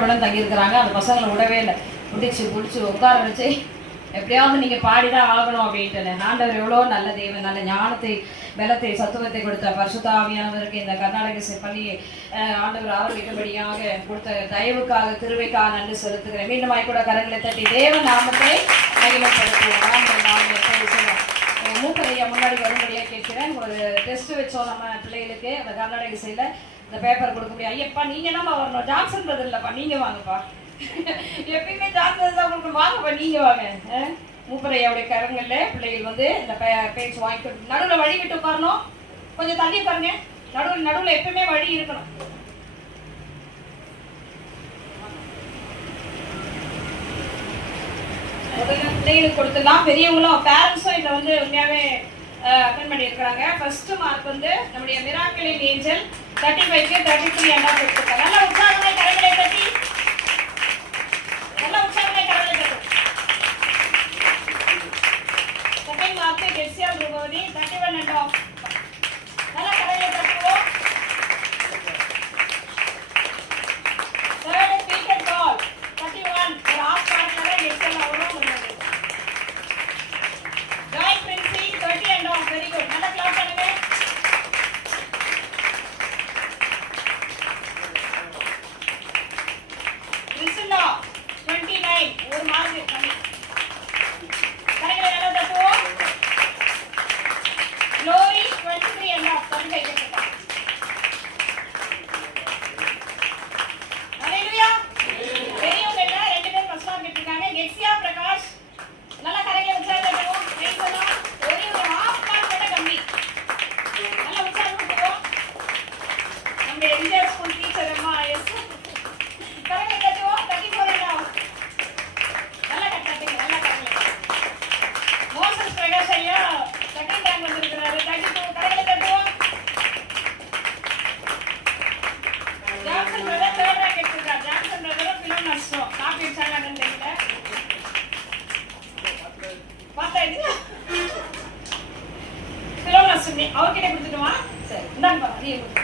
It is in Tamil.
அவளும் தங்கியிருக்கிறாங்க. அந்த பசங்களை விடவே இல்லை. பிடிச்சி பிடிச்சி உட்கார வச்சு எப்படியாவது நீங்கள் பாடி தான் ஆகணும் அப்படின்ட்டு ஆண்டவர் எவ்வளோ நல்ல தெய்வம் நல்ல ஞானத்தை பலத்தை சத்துவத்தை கொடுத்த பரிசுத்தாவியானவருக்கு இந்த கர்நாடக இசை பள்ளி ஆண்டவர் ஆரோக்கியபடியாக கொடுத்த தயவுக்காக திருவைக்காக நன்றி செலுத்துகிறேன். மீண்டுமாய் கூட கரங்களை தட்டி தேவ நாமத்தை மகிமைப்படுத்துவோம். ஆண்டவர் முன்னாடி வரும்படியாக கேட்கிறேன். ஒரு டெஸ்ட் வச்சோம் நம்ம பிள்ளைகளுக்கு. அந்த கர்நாடக இசையில் இந்த பேப்பர் கொடுக்க முடியும் ஐயப்பா நீங்க என்னம்மா வரணும்? ஜான்சன் பிரதர் இல்லப்பா நீங்க வாங்கப்பா. எப்பயுமே ஜான்சன் தான் உங்களுக்கு வாங்கப்பா நீங்க வாங்க. மூப்பரையாவுடைய கரங்கள்ல பிள்ளைகள் வந்து இந்த பேச்சு வாங்கி நடுவில் வழி விட்டு உட்காரணும். கொஞ்சம் தள்ளி பாருங்க நடுவில் நடுவில் எப்பயுமே வழி இருக்கணும். பிள்ளைகளுக்கு கொடுத்துடலாம். பெரியவங்களும் பேரண்ட்ஸும் இதை வந்து உண்மையாவே அட்டன் பண்ணியிருக்கிறாங்க. ஃபர்ஸ்ட் மார்க் வந்து நம்முடைய மிராக்கிளின் ஏஞ்சல் தேர்ட்டி ஃபைவ்க்கு தேர்ட்டி த்ரீ அண்டா கொடுத்துருக்கேன் நல்ல உற்சாகமே கரங்களை தட்டி நல்ல உற்சாகமே கரங்களை தட்டும் second mark Keziah Drupavathi thirty one and half நல்லா 23 എന്ന അക്ഷരം കഴിഞ്ഞിട്ടുണ്ട് ஜான்சன் பிரதர் தேர்ட் ரேங்க் எடுத்திருக்காரு ஜான்சன் பிரதரும் பிலோன் நஷ்டம் காப்பி அடிச்சாங்கன்னு தெரியல பார்த்தா இது பிலோன் நஷ்டம் அவர்கிட்ட கொடுத்துட்டுமா சரி. இந்தாங்கப்பா நீ கணவன்